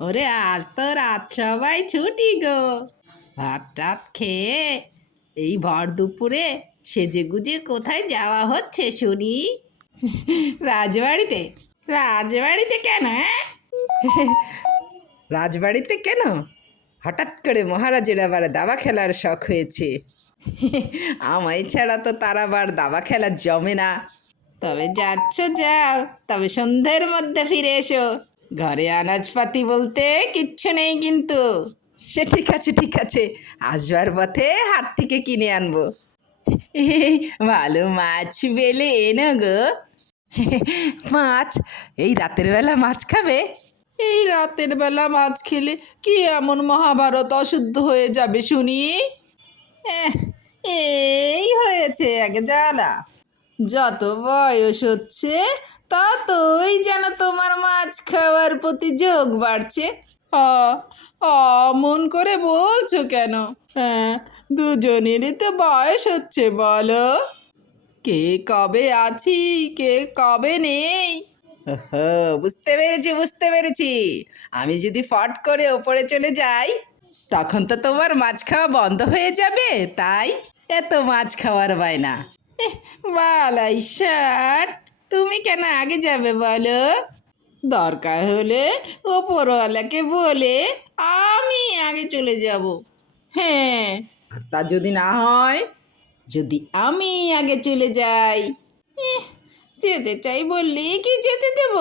ওরে আজ তো রাত সবাই ছুটি গো। ভাত টাত খেয়ে এই ভর দুপুরে সেজে গুজে কোথায় যাওয়া হচ্ছে শুনি? রাজবাড়িতে? রাজবাড়িতে কেন? রাজবাড়িতে কেন? হঠাৎ করে মহারাজের আবার দাবা খেলার শখ হয়েছে। আমায় ছাড়া তো তার আবার দাবা খেলা জমে না। তবে যাচ্ছ যাও, তবে সন্ধ্যের মধ্যে ফিরে এসো। ঘরে আনাজপাতি বলতে কিচ্ছু নেই কিন্তু। সে ঠিক আছে ঠিক আছে, আসবার পথে হাট থেকে কিনে আনবো। এই ভালো মাছ বেলে এনো গো। মাছ? এই রাতের বেলা মাছ খাবে? এই রাতের বেলা মাছ খেলে কি এমন মহাভারত অশুদ্ধ হয়ে যাবে শুনি? এহ, এই হয়েছে আগে জ্বালা। যত বয়স হচ্ছে ততই যেন তোমার মাছ খাওয়ার প্রতি ঝোঁক বাড়ছে। অ অমন করে বলছো কেন? হ্যাঁ, দুজনেরই তো বয়স হচ্ছে বলো। কে কবে আছি, কে কবে নেই। ওহো, বুঝতে পেরেছি বুঝতে পেরেছি। আমি যদি ফট করে ওপরে চলে যাই তখন তো তোমার মাছ খাওয়া বন্ধ হয়ে যাবে, তাই এত মাছ খাওয়ার বায়না। বালাই ষাট, তুমি কেন আগে যাবে বলো? দরকার হলে ওপরওয়ালাকে বলে আমি আগে চলে যাব। হ্যাঁ, আর তা যদি না হয়, যদি আমি আগে চলে যাই, এহ, যেতে চাই বললেই কি যেতে দেব?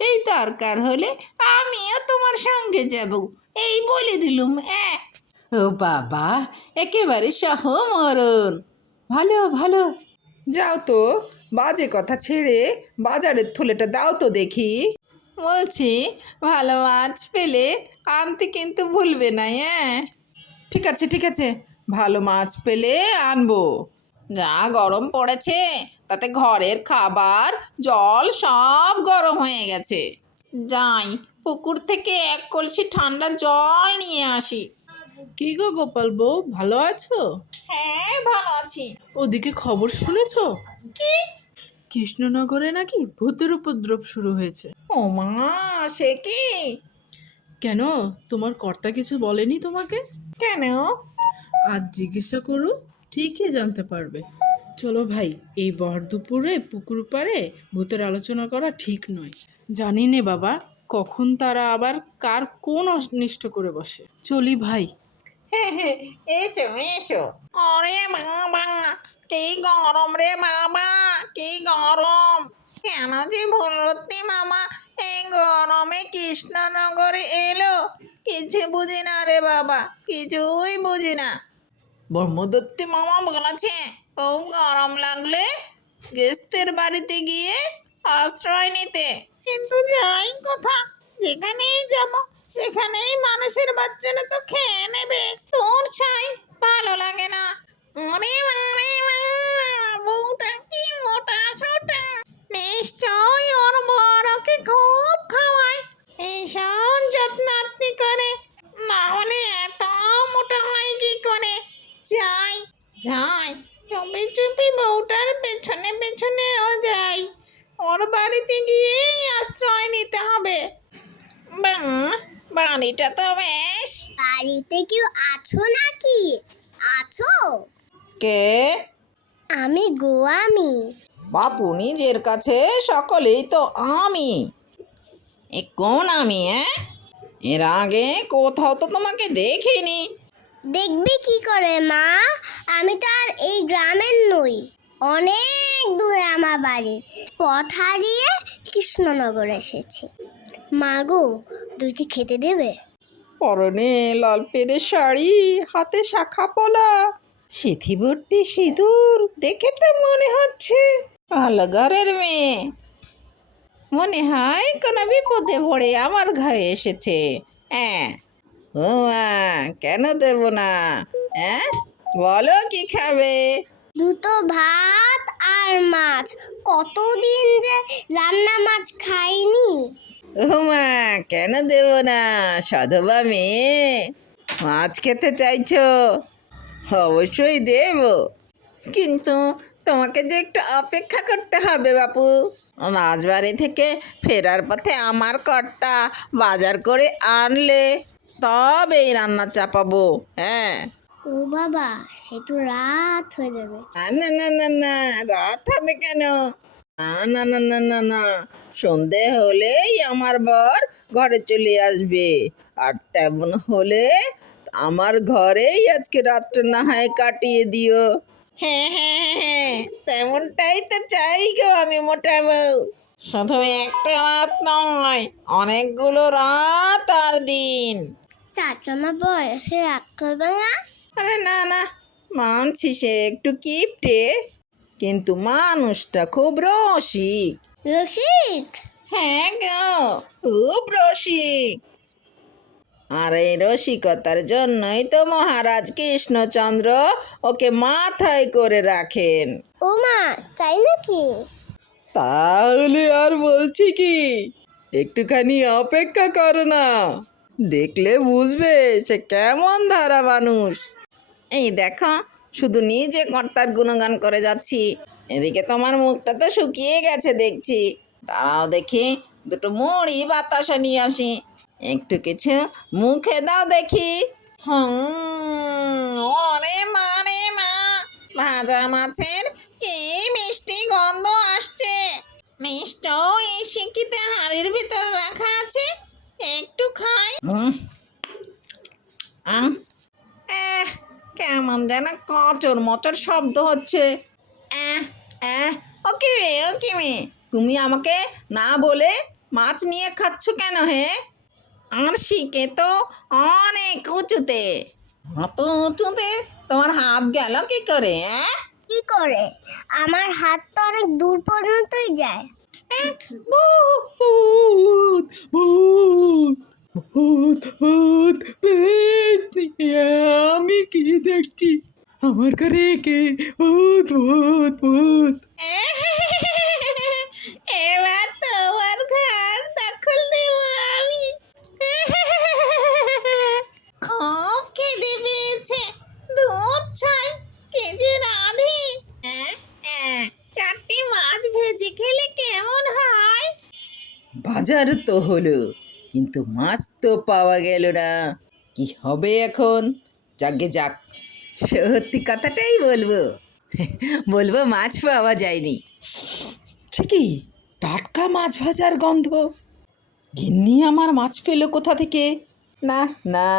এই দরকার হলে আমিও তোমার সঙ্গে যাব, এই বলে দিলুম। ও বাবা, একেবারে সহমরণ। ভালো ভালো, যাও তো, বাজে কথা ছেড়ে বাজারের থলেটা দাও তো দেখি। বলছি, ভালো মাছ পেলে আনতে কিন্তু ভুলবে না। ঠিক আছে ঠিক আছে, ভালো মাছ পেলে আনবো। যা গরম পড়েছে, তাতে ঘরের খাবার জল সব গরম হয়ে গেছে। যাই পুকুর থেকে এক কলসি ঠান্ডা জল নিয়ে আসি। কি গো গোপাল বউ, ভালো আছো? হ্যাঁ, ভালো আছি। ওদিকে খবর শুনেছো? কি? কৃষ্ণনগরে নাকি ভূতের উপদ্রব শুরু হয়েছে। ও মা, সে কি? কেন, তোমার কর্তা কিছু বলেনি তোমাকে? কেন? আজ জিজ্ঞাসা করো, ঠিকই জানতে পারবে। চলো ভাই, এই ভর দুপুরে পুকুর পাড়ে ভূতের আলোচনা করা ঠিক নয়। জানি নে বাবা, কখন তারা আবার কার কোন অনিষ্ট করে বসে। চলি ভাই। এসো এসো। ওরে বাবা, কি গরম রে বাবা, কি গরম! কেন যে ভুলরত্তি মামা এই গরমে কৃষ্ণনগরে এলো কিছু বুঝি না রে বাবা, কিছুই বুঝি না। ব্রহ্মদত্তি মামা বলেছে খুব গরম লাগলে গেস্তের বাড়িতে গিয়ে আশ্রয় নিতে। কিন্তু যাই কথা, যেখানেই যাব সেখানেই মানুষের বাচ্চারা তো খেয়ে নেবে। তোর ছাই ভালো লাগে না। ওরে বাবারে বাবা, বউটা কি মোটা সোটা! নিশ্চয় ওর বর ওকে খুব খাওয়ায়, ভীষণ যত্নাত্তি করে, না হলে এত মোটা হয় কি করে? যাই যাই, চুপি চুপি বউটার পেছনে পেছনেও যাই। ওর বাড়িতে গিয়েই আশ্রয় নিতে হবে। বাহ, বাড়িটা তো বেশ। বাড়িতে কেউ আছো নাকি? আছো? কে? আমি গো, আমি। বাপু নিজের কাছে সকলেই তো আমি। এ কোন আমি? এর আগে কোথাও তো তোমাকে দেখিনি। দেখবি কি করে মা, আমি তো আর এই গ্রামের নই। অনেক দূরে আমার বাড়ি, পথ হারিয়ে কৃষ্ণনগর এসেছি। মা গো, দুইটি খেতে দেবে? পরনে লাল পেরে শাড়ি, হাতে শাখা পলা, সিথি ভর্তি সিঁদুর, দেখে তো মনে হচ্ছে ভালো ঘরের মেয়ে। মনে হয় কোনো বিপদে পড়ে আমার ঘরে এসেছে। হ্যাঁ, ও মা, কেন দেব না? বলো কি খাবে? দুটো ভাত আর মাছ, কতদিন যে রান্না মাছ খাইনি। ও মা, কেন দেব না? সধবা মেয়ে, মাছ খেতে চাইছো, অবশ্যই দেব। কিন্তু তোমাকে যে একটু অপেক্ষা করতে হবে বাপু। রাজবাড়ি থেকে ফেরার পথে আমার কর্তা বাজার করে আনলে তবেই রান্না চাপাবো। হ্যাঁ। ও বাবা, সে তো রাত হয়ে যাবে। না না না না, রাত হবে কেন? না না না না না না, সন্ধে হলেই আমার বর ঘরে চলে আসবে। আর তেমন হলে আমার ঘরেই আজকে রাতটা না হয় কাটিয়ে দিও। হ্যাঁ হ্যাঁ হ্যাঁ হ্যাঁ, তেমনটাই তো চাই গো আমি মোটা বউ। শুধু একটা রাত নয়, অনেকগুলো রাত আর দিন। চাচামা বয়সে রাগ করবে না? আরে না না, মানছি সে একটু কিপটে, কিন্তু মানুষটা খুব রসিক। রসিক? হ্যাঁ গো, খুব রসিক। আর এই রসিকতার জন্যই তো মহারাজ কৃষ্ণচন্দ্র ওকে মাথায় করে রাখেন। ও মা, তাই নাকি? তাহলে আর বলছি কি, একটুখানি অপেক্ষা করো না, দেখলে বুঝবে সে কেমন ধারা মানুষ। এই দেখো, শুধু নিজে কর্তার গুণগান করে যাচ্ছি, এদিকে তোমার মুখটা তো শুকিয়ে গেছে দেখছি। দাঁড়াও দেখি, দুটো মুড়ি বাতাসা নিয়ে আসি, একটু কিছু মুখে দাও দেখি। ওরে মা রে মা, ভাজা মাছের কি মিষ্টি গন্ধ আসছে। নিশ্চয় এই শিকিতে হাড়ির ভিতর রাখা আছে, একটু খাই। এহ, কেমন যেন কচর মচর শব্দ হচ্ছে। ওকে ওকে মেয়ে, তুমি আমাকে না বলে মাছ নিয়ে খাচ্ছ কেন হে? আমার শিকে তো অনেক উঁচুতে। অত উঁচুতে তোমার হাত গেল কি করে? কি করে? আমার হাত তো অনেক দূর পর্যন্তই যায়। ভূত ভূত ভূত ভূত পেতনি, আমি কি দেখছি? আমার ঘরে কে? ভূত ভূত ভূত। এবার তোমার ঘর দখল দেব আমি। খুব খিদে পেয়েছে, দুধ ছাই কে যে রাধে। চারটি মাছ ভেজে খেলে কেমন হয়? বাজার তো হলো, কিন্তু মাছ তো পাওয়া গেল না। কি হবে এখন? যাকে যাক, সত্যি কথাটাই বলবো। বলবো মাছ পাওয়া যায়নি। ঠিকই, টাটকা মাছ ভাজার গন্ধ। গিন্নি আমার মাছ পেলো কোথা থেকে? না না,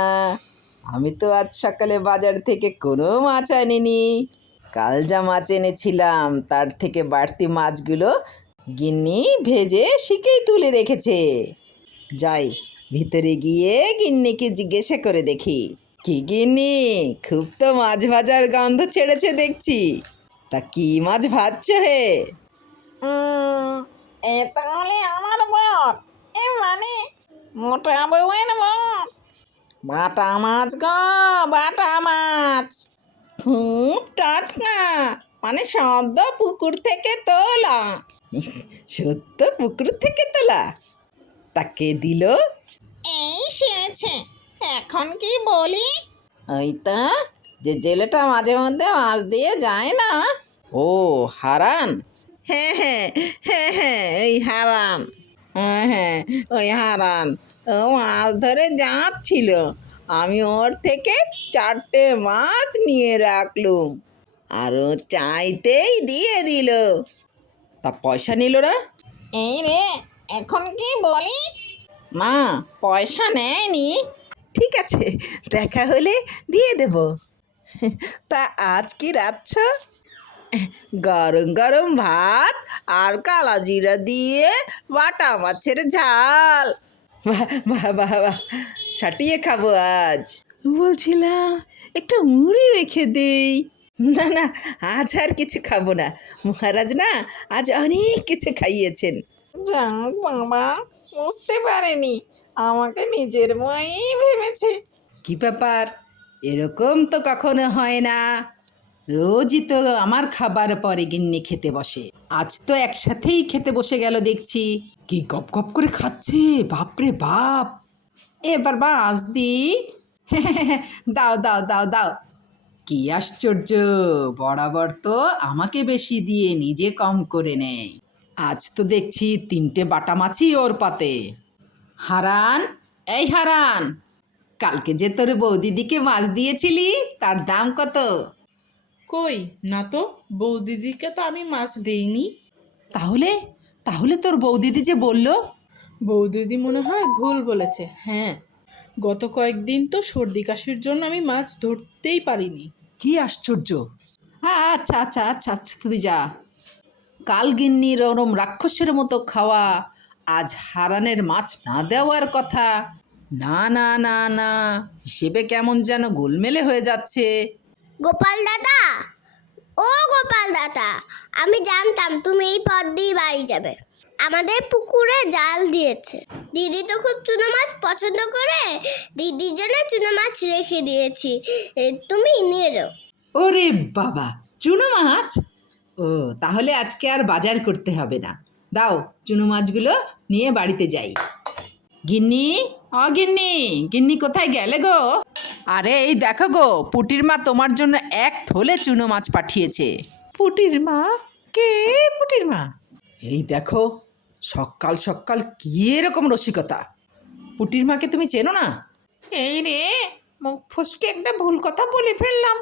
আমি তো আজ সকালে বাজার থেকে কোনো মাছ আনিনি। কাল যা মাছ এনেছিলাম তার থেকে বাড়তি মাছগুলো গিন্নি ভেজে শিকেই তুলে রেখেছে। যাই, ভিতরে গিয়ে গিন্নিকে জিজ্ঞাসা করে দেখি। কি গিন্নি, খুব তো মাছ ভাজার গন্ধ ছেড়েছে দেখছি, তা কি মাছ ভাজছো হে? এ তাহলে আমার বর, এ মানে মোটা বউয়ের বর। বাটা মাছ গো, বাটা মাছ, খুব টাটকা, মানে সদ্য পুকুর থেকে তোলা। সত্য পুকুর থেকে তোলা? তাকে দিল? এই সেরেছে, এখন কি বলি? ওই তো, যে জেলেটা মাঝে মধ্যে মাছ দিয়ে যায় না। ও, হারান। হ্যাঁ হ্যাঁ হ্যাঁ হ্যাঁ, এই হারান। হ্যাঁ হ্যাঁ, ওই হারান ও মাছ ধরে যাচ্ছিল, আমি ওর থেকে 4টে মাছ নিয়ে রাখলুম, আর ও চাইতেই দিয়ে দিল। তা পয়সা নিল না? এই রে, এখন কি বলি? না, পয়সা নেয়নি। ঠিক আছে, দেখা হলে দিয়ে দেব। তা আজ কি রাঁধছ? গরম গরম ভাত আর কালা জিরা দিয়ে বাটা মাছের ঝাল। বাহ বাহ বাহ বাহ, সাটিয়ে খাবো আজ। বলছিলাম একটু মুড়ি রেখে দেই। না না, আজ আর কিছু খাবো না, মহারাজ না আজ অনেক কিছু খাইয়েছেন। যাক বাবা, বুঝতে পারেনি, আমাকে নিজের বই ভেবেছে। কি ব্যাপার, এরকম তো কখনো হয় না, রোজই তো আমার খাবার পরে গিন্নি খেতে বসে, আজ তো একসাথেই খেতে বসে গেল দেখছি। কি গপ গপ করে খাচ্ছে, বাপরে বাপ। এবার বাঁশ দি। দাও দাও দাও দাও। কি আশ্চর্য, বরাবর তো আমাকে বেশি দিয়ে নিজে কম করে নেয়। আজ তো দেখছি 3টে বাটা মাছই ওর পাতে। হারান, এই হারান, কালকে যে তোর বৌদিদিকে মাছ দিয়েছিলি তার দাম কত? কই না তো, বৌদিদিকে তো আমি মাছ দেইনি। তাহলে তাহলে তোর বৌদিদি যে বলল? বৌদিদি মনে হয় ভুল বলেছে। হ্যাঁ, গত কয়েকদিন তো সর্দি কাশির জন্য আমি মাছ ধরতেই পারিনি। কি আশ্চর্য! আচ্ছা আচ্ছা আচ্ছা আচ্ছা, তুই যা। কাল গিন্নির ওরম রাক্ষসের মতো খাওয়া, আজ হারানের মাছ না দেওয়ার কথা। না না না না, হিসেবে কেমন যেন গোলমেলে হয়ে যাচ্ছে। গোপাল দাদা, ও গোপাল দাদা, আমি জানতাম তুমি এই পথ দিয়ে বাড়ি যাবে। আমাদের পুকুরে জাল দিয়েছে। দিদি তো খুব চুনো মাছ পছন্দ করে, দিদির জন্য চুনো মাছ রেখে দিয়েছি, তুমি নিয়ে যাও। ওরে বাবা, চুনো মাছ! ও, তাহলে আজকে আর বাজার করতে হবে না। দাও, চুনো মাছগুলো নিয়ে বাড়িতে যাই। গিন্নি, গিন্নি, গিন্নি কোথায় গেলে গো? আরে এই দেখো গো, পুটির মা তোমার জন্য 1 থলে চুনো মাছ পাঠিয়েছে। পুটির মা? কে পুটির মা? এই দেখো, সকাল সকাল কি এরকম রসিকতা! পুটির মাকে তুমি চেনো না? এই রে, মুখ ফসকে একটা ভুল কথা বলে ফেললাম।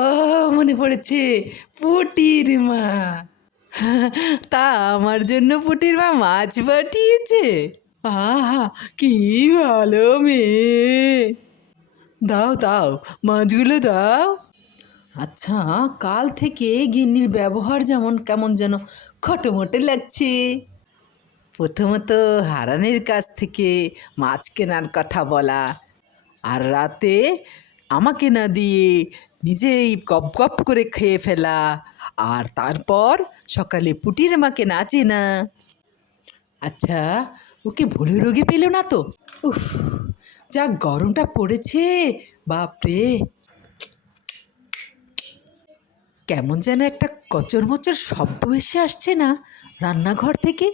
ও, মনে পড়েছে, পুটির মা। তা আমার জন্য পুটির মা মাছ পাঠিয়েছে? আহা, কি ভালো মেয়ে! দাও দাও, মাছগুলো দাও। আচ্ছা, কাল থেকে গিন্নির ব্যবহার যেমন কেমন যেন খটোমটো লাগছে। প্রথমত হারানের কাছ থেকে মাছ কেনার কথা বলা, আর রাতে আমাকে না দিয়ে নিজেই গপ গপ করে খেয়ে ফেলা, আর তারপর সকালে পুটির মাকে না চেনা। আচ্ছা, ওকে ভুলে রোগে পেল না তো? উফ, যা গরমটা পড়েছে, বাপরে! কেমন যেন একটা কচর মচর শব্দ এসে আসছে না রান্নাঘর থেকে?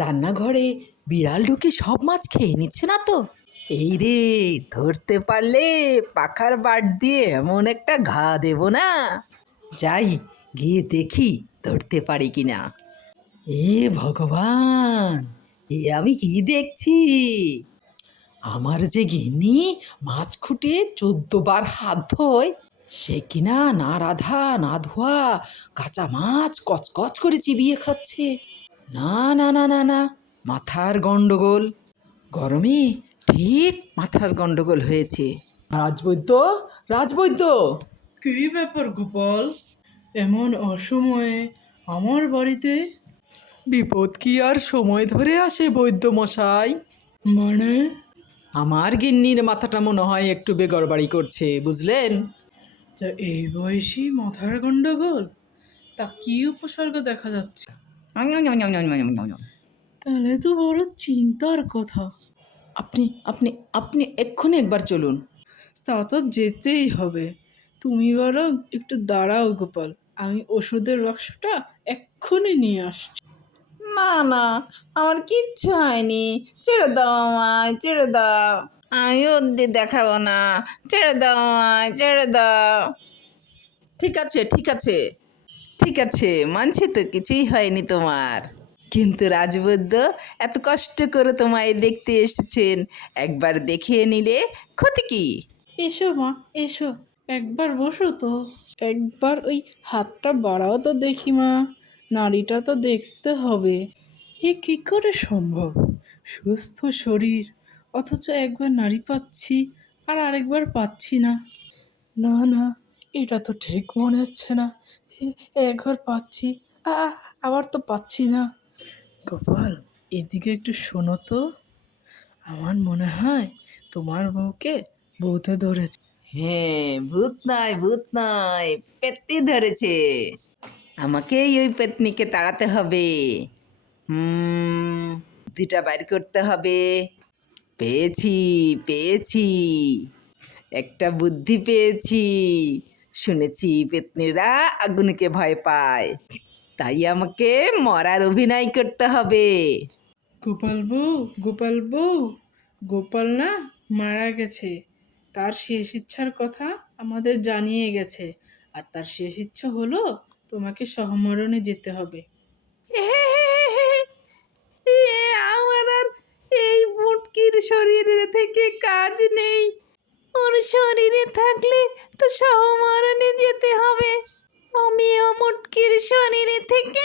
রান্নাঘরে বিড়াল ঢুকে সব মাছ খেয়ে নিচ্ছে না তো? এই রে, ধরতে পারলে পাখার বাট দিয়ে এমন একটা ঘা দেব না। যাই, গিয়ে দেখি ধরতে পারি কিনা। এ ভগবান, এ আমি কি দেখছি! আমার যে গিন্নি মাছ খুঁটে 14 বার হাত ধোয়, সে কিনা না রাধা না ধোয়া কাঁচা মাছ কচকচ করে চিবিয়ে খাচ্ছে। না না না না না, মাথার গন্ডগোল। গরমে ঠিক মাথার গন্ডগোল হয়েছে। রাজবৈদ্য, রাজবৈদ্য! কী ব্যাপার গোপাল, এমন অসময়ে আমার বাড়িতে? বিপদ কি আর সময় ধরে আসে বৈদ্য মশাই? মানে? আমার গিন্নির মাথাটা মনে হয় একটু বেগড়বাড়ি করছে, বুঝলেন? তা এই বয়সী মাথার গন্ডগোল? তা কি উপসর্গ দেখা যাচ্ছে? তাহলে তো বড় চিন্তার কথা। আপনি আপনি আপনি এক্ষুনি একবার চলুন। তা তো যেতেই হবে। তুমি বরং একটু দাঁড়াও গোপাল, আমি ওষুধের বাক্সটা এক্ষুনি নিয়ে আসছি। না না, আমার কিচ্ছু হয়নি, ছেড়ে দাও আমায়, ছেড়ে দাও। আমি ওদের দেখাবো না, ছেড়ে দাও আমায়, ছেড়ে দাও। ঠিক আছে ঠিক আছে ঠিক আছে, মানছি তো কিছুই হয়নি তোমার। কিন্তু রাজবৈদ্য এত কষ্ট করে তোমায় দেখতে এসেছেন, একবার দেখিয়ে নিলে ক্ষতি কি? এসো মা, এসো, একবার বসো তো। একবার ওই হাতটা বাড়াও তো দেখি মা, নাড়িটা তো দেখতে হবে। এ কী করে সম্ভব? সুস্থ শরীর, অথচ একবার নাড়ি পাচ্ছি আর আরেকবার পাচ্ছি না। না না, এটা তো ঠিক মনে হচ্ছে না। একবার পাচ্ছি, আবার তো পাচ্ছি না। গোপাল, এদিকে একটু শোনো তো। আমার মনে হয় তোমার বউকে ভূতে ধরেছে। হ্যাঁ, ভূত নয়, ভূত নয়, পেত্নী ধরেছে। আমাকেই ওই পেত্নীকে তাড়াতে হবে। বুদ্ধিটা বাইর করতে হবে। পেয়েছি, পেয়েছি, একটা বুদ্ধি পেয়েছি। শুনেছি পেত্নীরা আগুনকে ভয় পায়, তাই আমাকে মরার অভিনয় করতে হবে। গোপাল বউ, গোপাল বউ, গোপাল না মারা গেছে। তার শেষ ইচ্ছার কথা আমাদের জানিয়ে গেছে, আর তার শেষ ইচ্ছা হলো তোমাকে সহমরণে যেতে হবে। আমার আর এই মুটকির শরীরে থেকে কাজ নেই। ওর শরীরে থাকলে তো সহমরণে যেতে হবে। আমিও মুটকির শরীরে থেকে